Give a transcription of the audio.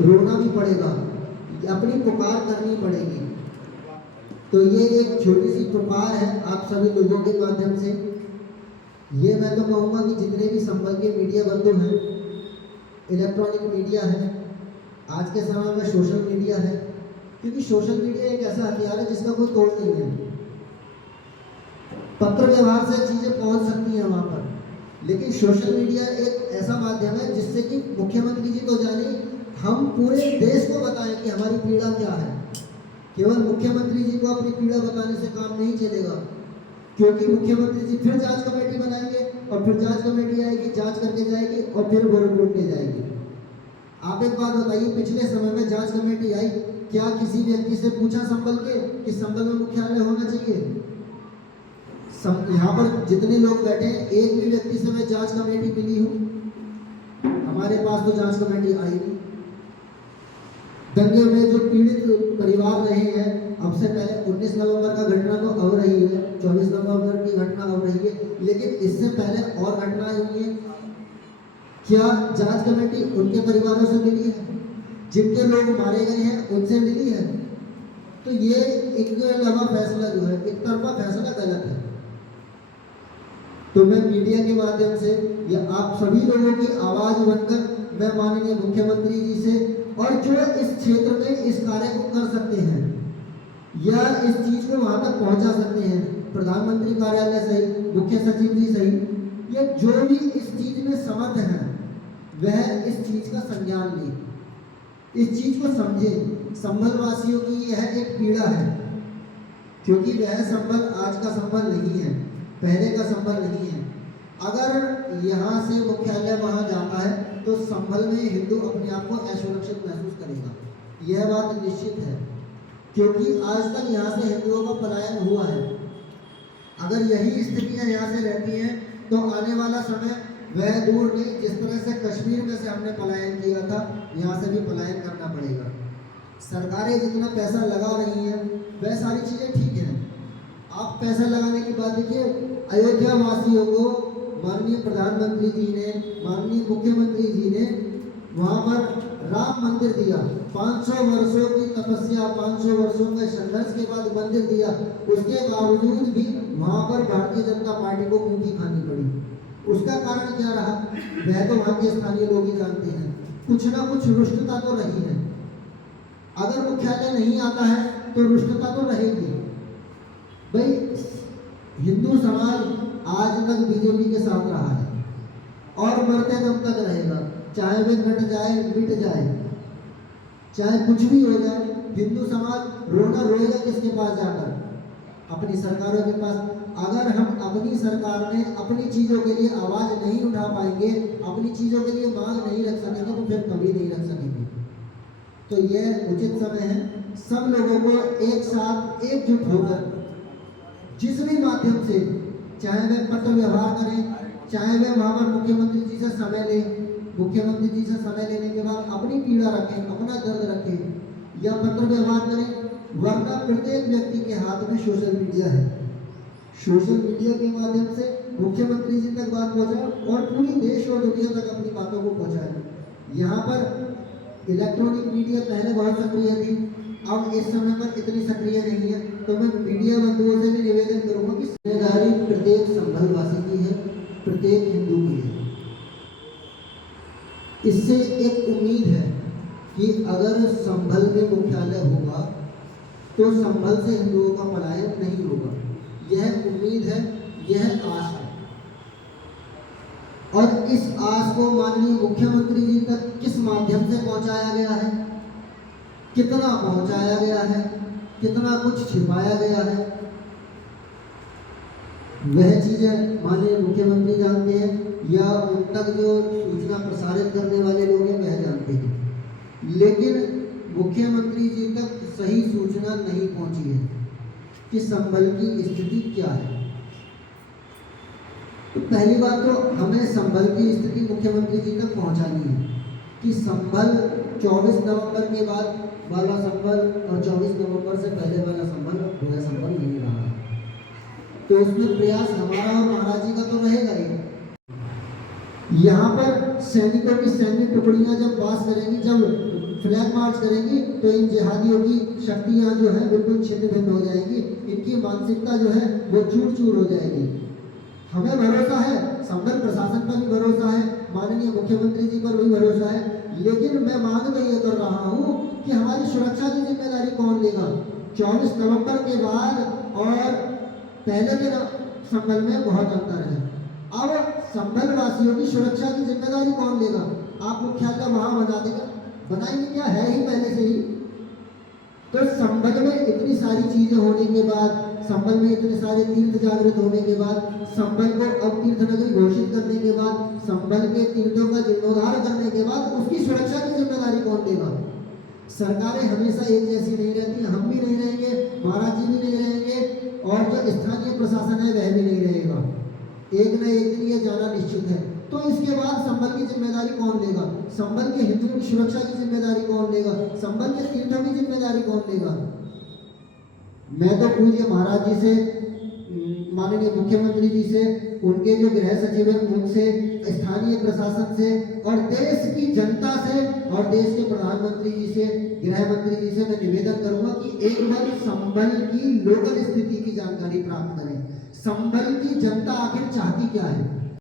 रोना भी पड़ेगा, अपनी पुकार करनी पड़ेगी। तो ये एक छोटी सी पुकार है आप सभी लोगों के माध्यम से। ये मैं तो कहूँगा कि जितने भी संबल के मीडिया बंधु हैं, इलेक्ट्रॉनिक मीडिया है, आज के समय में सोशल मीडिया है, क्योंकि सोशल मीडिया एक ऐसा हथियार है जिसका कोई तोड़ नहीं है। पत्र व्यवहार से चीज़ें पहुंच सकती हैं वहाँ पर, लेकिन सोशल मीडिया एक ऐसा माध्यम है जिससे कि मुख्यमंत्री जी तो जाने, हम पूरे देश को बताएं कि हमारी पीड़ा क्या है। केवल मुख्यमंत्री जी को अपनी पीड़ा बताने से काम नहीं चलेगा, क्योंकि मुख्यमंत्री जी फिर जांच कमेटी बनाएंगे और फिर जांच कमेटी आएगी, जांच करके जाएगी और फिर वो रिपोर्ट ले जाएगी। आप एक बात बताइए, पिछले समय में जांच कमेटी आई, क्या किसी व्यक्ति से पूछा संबल के कि संबल में मुख्यालय होना चाहिए? यहाँ पर जितने लोग बैठे हैं, एक भी व्यक्ति से मैं जांच कमेटी मिली हूँ? हमारे पास तो जांच कमेटी आई नहीं। दंगे में जो पीड़ित परिवार रहे हैं, अब से पहले 19 नवंबर का घटना तो अब रही है, 24 नवंबर की घटना अब रही है, लेकिन इससे पहले और घटनाएं हुई हैं। क्या जांच कमेटी उनके परिवारों से मिली है? जिनके लोग मारे गए हैं उनसे मिली है? तो ये एक लगा फैसला जो है, एक तरफा फैसला गलत है। तो मैं मीडिया के माध्यम से या आप सभी लोगों की आवाज बनकर मैं माननीय मुख्यमंत्री जी से, और जो इस क्षेत्र में इस कार्य को कर सकते हैं या इस चीज को वहां तक पहुंचा सकते हैं, प्रधानमंत्री कार्यालय सही, मुख्य सचिव जी सही, या जो भी इस चीज में समर्थ हैं, वह इस चीज का संज्ञान लें, इस चीज को समझें। संबल वासियों की यह एक पीड़ा है, क्योंकि वह संबल आज का संबल नहीं है, पहले का संबल नहीं है। अगर यहाँ से मुख्यालय वहाँ जाता है तो संभल में हिंदू अपने आप को असुरक्षित महसूस करेगा, यह बात निश्चित है, क्योंकि आज तक यहाँ से हिंदुओं का पलायन हुआ है। अगर यही स्थितियाँ यहाँ से रहती हैं तो आने वाला समय वह दूर नहीं, जिस तरह से कश्मीर में से हमने पलायन किया था, यहाँ से भी पलायन करना पड़ेगा। सरकारें जितना पैसा लगा रही हैं वह सारी चीज़ें ठीक हैं। आप पैसा लगाने की बात देखिए, अयोध्या वासियों को माननीय प्रधानमंत्री जी ने, माननीय मुख्यमंत्री जी ने वहाँ पर राम मंदिर दिया। 500 वर्षों की तपस्या, 500 वर्षों के संघर्ष के बाद मंदिर दिया, उसके बावजूद भी वहाँ पर भारतीय जनता पार्टी को मुंह की खानी पड़ी। उसका कारण क्या रहा, वह तो वहाँ के स्थानीय लोग ही जानते हैं। कुछ ना कुछ रुष्टता तो रही है। अगर मुख्यालय नहीं आता है तो रुष्टता तो रहेगी। भाई, हिंदू समाज आज तक बीजेपी के साथ रहा है और मरते दम तक रहेगा, चाहे वे घट जाए, मिट जाए, चाहे कुछ भी हो जाए। हिंदू समाज रोना रोएगा किसके पास जाकर? अपनी सरकारों के पास। अगर हम अपनी सरकार में अपनी चीज़ों के लिए आवाज़ नहीं उठा पाएंगे, अपनी चीज़ों के लिए मांग नहीं रख सकेंगे, तो फिर कभी नहीं रख सकेंगे। तो यह उचित समय है सब लोगों को एक साथ एकजुट होकर जिस भी माध्यम से, चाहे वे पत्र व्यवहार करें, चाहे वे वहाँ पर मुख्यमंत्री जी से समय लें, मुख्यमंत्री जी से समय लेने के बाद अपनी पीड़ा रखें, अपना दर्द रखें, या पत्र व्यवहार करें, वरना प्रत्येक व्यक्ति के हाथ में सोशल मीडिया है। सोशल मीडिया के माध्यम से मुख्यमंत्री जी तक बात पहुँचाए और पूरी देश और दुनिया तक अपनी बातों को पहुँचाए। यहाँ पर इलेक्ट्रॉनिक मीडिया पहले बहुत सक्रिय थी, अब इस समय पर इतनी सक्रिय नहीं है। तो मैं मीडिया बंधुओं से भी निवेदन करूंगा कि जिम्मेदारी प्रत्येक संभल वासी की है, प्रत्येक हिंदू की है। इससे एक उम्मीद है कि अगर संभल में मुख्यालय होगा तो संभल से हिंदुओं का पलायन नहीं होगा। यह उम्मीद है, यह आस है, और इस आस को माननीय मुख्यमंत्री जी तक किस माध्यम से पहुंचाया गया है, कितना पहुंचाया गया है, कितना कुछ छिपाया गया है, वह चीज़ें माननीय मुख्यमंत्री जानते हैं, या उन तक जो सूचना प्रसारित करने वाले लोग हैं वह जानते हैं। लेकिन मुख्यमंत्री जी तक सही सूचना नहीं पहुंची है कि संभल की स्थिति क्या है। तो पहली बात तो हमें संभल की स्थिति मुख्यमंत्री जी तक पहुंचानी है कि संभल 24 नवंबर के बाद वाला संभल और 24 नवंबर से पहले वाला संभल वह संभल नहीं रहा है। तो उसमें प्रयास हमारा और महाराज जी का तो रहेगा ही। यहाँ पर सैनिकों की सैन्य टुकड़ियां जब पास करेंगी, जब फ्लैग मार्च करेंगी, तो इन जिहादियों की शक्तियां जो है बिल्कुल छिन्न भिन्न हो जाएगी, इनकी मानसिकता जो है वो चूर चूर हो जाएगी। हमें भरोसा है, संबल प्रशासन पर भी भरोसा है, माननीय मुख्यमंत्री जी पर भी भरोसा है, लेकिन मैं मांग तो ये कर रहा हूँ कि हमारी सुरक्षा की जिम्मेदारी कौन लेगा? 24 नवंबर के बाद और पहले के संबल में बहुत अंतर है। अब संबल वासियों की सुरक्षा की जिम्मेदारी कौन लेगा? आप मुख्यालय वहां बना देगा, बनाएंगे क्या? है ही पहले से ही। तो संबल में इतनी सारी चीजें होने के बाद, संबल में इतने सारे तीर्थ जागृत होने के बाद, संबल को अब तीर्थ नगरी घोषित करने के बाद, संबल के तीर्थों का जीर्णोद्धार करने के बाद उसकी सुरक्षा की जिम्मेदारी कौन लेगा? सरकारें हमेशा एक जैसी नहीं रहती, हम भी नहीं रहेंगे, महाराज जी भी नहीं रहेंगे, और जो स्थानीय प्रशासन है वह भी नहीं रहेगा। एक न एक दिन ये जाना निश्चित है। तो इसके बाद संबल की जिम्मेदारी कौन लेगा? संबल के हिंदुओं की सुरक्षा की जिम्मेदारी कौन लेगा? संबल के तीर्थों की जिम्मेदारी कौन लेगा? मैं तो पूज्य महाराज जी से, माननीय मुख्यमंत्री जी से, उनके जो गृह सचिव हैं उनसे, स्थानीय प्रशासन से और देश की जनता से और देश के प्रधानमंत्री जी से, गृह मंत्री जी से मैं निवेदन करूंगा कि एक बार संबल की लोकल स्थिति की जानकारी प्राप्त करें। संबल की जनता आखिर चाहती क्या है?